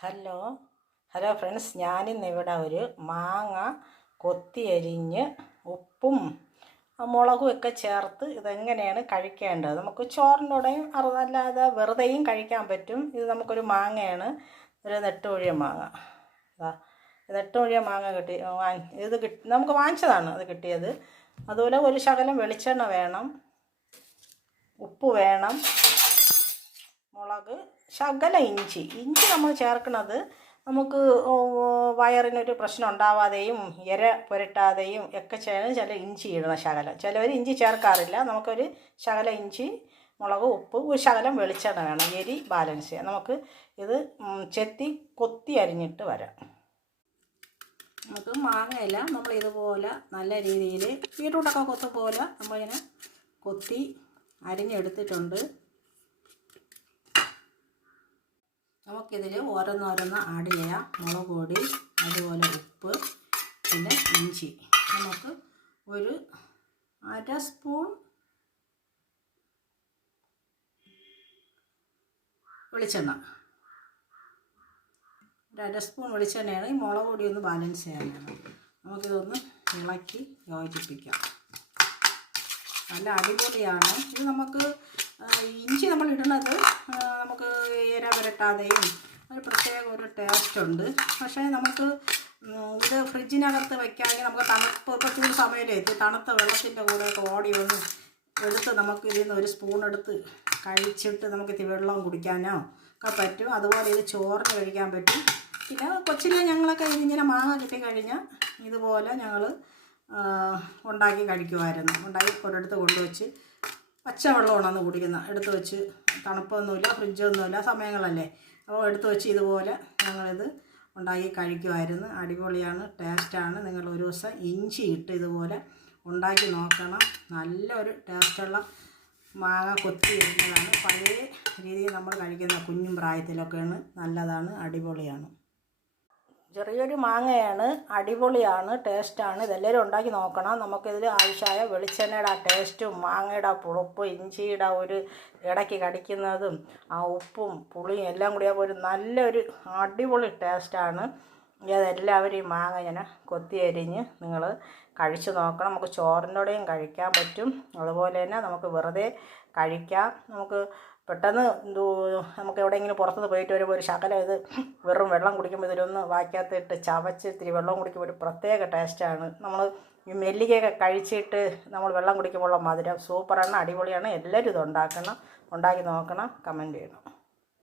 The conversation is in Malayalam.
ഹലോ ഹലോ ഫ്രണ്ട്സ്, ഞാനിന്നിവിടെ ഒരു മാങ്ങ കൊത്തി അരിഞ്ഞ് ഉപ്പും മുളകും ഒക്കെ ചേർത്ത് ഇതെങ്ങനെയാണ് കഴിക്കേണ്ടത്. നമുക്ക് ചോറിൻ്റെ കൂടെയും അല്ലാതെ വെറുതെയും കഴിക്കാൻ പറ്റും. ഇത് നമുക്കൊരു മാങ്ങയാണ്, ഒരു നെട്ടോഴിയ മാങ്ങ. നെട്ടോഴിയ മാങ്ങ നമുക്ക് വാങ്ങിച്ചതാണ് അത് കിട്ടിയത്. അതുപോലെ ഒരു ശകലം വെളിച്ചെണ്ണ വേണം, ഉപ്പ് വേണം, മുളക്, ശകല ഇഞ്ചി നമ്മൾ ചേർക്കുന്നത് നമുക്ക് വയറിനൊരു പ്രശ്നം ഉണ്ടാവാതെയും ഇര പുരട്ടാതെയും ഒക്കെ ചെയ്യണം. ചില ഇഞ്ചി ഇടണം, ശകലം. ചിലവർ ഇഞ്ചി ചേർക്കാറില്ല. നമുക്കൊരു ശകല ഇഞ്ചി, മുളക്, ഉപ്പ്, ഒരു ശകലം വെളിച്ചെണ്ണ വേണം, എരി ബാലൻസ് ചെയ്യാം. നമുക്ക് ഇത് കൊത്തി അരിഞ്ഞിട്ട് വരാം. നമുക്ക് മാങ്ങയില നമ്മൾ ഇതുപോലെ നല്ല രീതിയിൽ ബീട്രൂട്ടൊക്കെ കൊത്തും പോലെ നമ്മളിങ്ങനെ കൊത്തി അരിഞ്ഞെടുത്തിട്ടുണ്ട്. നമുക്കിതിൽ ഓരോന്നോരോന്ന് ആഡ് ചെയ്യാം. മുളക് പൊടി, അതുപോലെ ഉപ്പ്, പിന്നെ ഇഞ്ചി. നമുക്ക് ഒരു 1/2 സ്പൂൺ വെളിച്ചെണ്ണ, ഒരു 1/2 സ്പൂൺ വെളിച്ചെണ്ണയാണ്. ഈ മുളക് പൊടി ഒന്ന് ബാലൻസ് ചെയ്യാനാണ്. നമുക്കിതൊന്ന് ഇളക്കി യോജിപ്പിക്കാം. നല്ല അടിപൊളിയാണ് ഇത്. നമുക്ക് ഇഞ്ചി നമ്മൾ ഇടുന്നത് നമുക്ക് ഇര പുരട്ടാതെയും ഒരു പ്രത്യേക ഒരു ടേസ്റ്റ് ഉണ്ട്. പക്ഷേ നമുക്ക് ഇത് ഫ്രിഡ്ജിനകത്ത് വയ്ക്കുകയാണെങ്കിൽ നമുക്ക് തണുപ്പ്, ഇപ്പോൾ ചൂട് സമയത്ത് തണുത്ത വെള്ളത്തിൻ്റെ കൂടെയൊക്കെ ഓടി വന്ന് എടുത്ത് നമുക്ക് ഇതിൽ നിന്ന് ഒരു സ്പൂൺ എടുത്ത് കഴിച്ചിട്ട് നമുക്ക് വെള്ളം കുടിക്കാനോ ഒക്കെ പറ്റും. അതുപോലെ ഇത് ചോറിന് കഴിക്കാൻ പറ്റും. പിന്നെ കൊച്ചിലെ ഞങ്ങളൊക്കെ ഇതിങ്ങനെ മാങ്ങ കിട്ടിക്കഴിഞ്ഞാൽ ഇതുപോലെ ഞങ്ങൾ ഉണ്ടാക്കി കഴിക്കുമായിരുന്നു. ഉണ്ടാക്കി ഒരിടത്ത് കൊണ്ടുവച്ച് പച്ചവെള്ളമാണെന്ന് കുടിക്കുന്ന, എടുത്ത് വെച്ച്, തണുപ്പൊന്നുമില്ല, ഫ്രിഡ്ജൊന്നുമില്ല, സമയങ്ങളല്ലേ, അപ്പോൾ എടുത്ത് വെച്ച് ഇതുപോലെ ഞങ്ങളിത് ഉണ്ടാക്കി കഴിക്കുമായിരുന്നു. അടിപൊളിയാണ്, ടേസ്റ്റാണ്. നിങ്ങൾ ഒരു ദിവസം ഇഞ്ചി ഇട്ട് ഇതുപോലെ ഉണ്ടാക്കി നോക്കണം. നല്ലൊരു ടേസ്റ്റുള്ള മാങ്ങ കൊത്തി വരുന്നതാണ്. പഴയ രീതിയിൽ നമ്മൾ കഴിക്കുന്ന കുഞ്ഞും പ്രായത്തിലൊക്കെയാണ്. നല്ലതാണ്, അടിപൊളിയാണ്. ചെറിയൊരു മാങ്ങയാണ്, അടിപൊളിയാണ്, ടേസ്റ്റാണ്. ഇതെല്ലാവരും ഉണ്ടാക്കി നോക്കണം. നമുക്കിതിൽ ആവശ്യമായ വെളിച്ചെണ്ണയുടെ ആ ടേസ്റ്റും മാങ്ങയുടെ ആ പുളിപ്പ്, ഇഞ്ചിയുടെ ഒരു ഇടയ്ക്ക് കടിക്കുന്നതും ആ ഉപ്പും പുളിയും എല്ലാം കൂടി ഒരു നല്ലൊരു അടിപൊളി ടേസ്റ്റാണ്. ഇതെല്ലാവരും ഈ മാങ്ങ ഇങ്ങനെ കൊത്തി അരിഞ്ഞ് നിങ്ങൾ കഴിച്ച് നോക്കണം. നമുക്ക് ചോറിൻ്റെ കൂടെയും കഴിക്കാൻ പറ്റും. അതുപോലെ തന്നെ നമുക്ക് വെറുതെ കഴിക്കാം. നമുക്ക് പെട്ടെന്ന് നമുക്ക് എവിടെയെങ്കിലും പുറത്തുനിന്ന് പോയിട്ട് വരുമ്പോൾ ഒരു ശകലം ഇത് വെറും വെള്ളം കുടിക്കുമ്പോൾ ഇതിലൊന്ന് വായ്ക്കകത്തിട്ട് ചവച്ച് ഇത്തിരി വെള്ളം കുടിക്കുമ്പോൾ ഒരു പ്രത്യേക ടേസ്റ്റാണ്. നമ്മൾ ഈ നെല്ലിക്കയൊക്കെ കഴിച്ചിട്ട് നമ്മൾ വെള്ളം കുടിക്കുമ്പോഴുള്ള മധുരം സൂപ്പറാണ്, അടിപൊളിയാണ്. എല്ലാവരും ഇത് ഉണ്ടാക്കി നോക്കണം, കമൻറ്റ് ചെയ്യണം.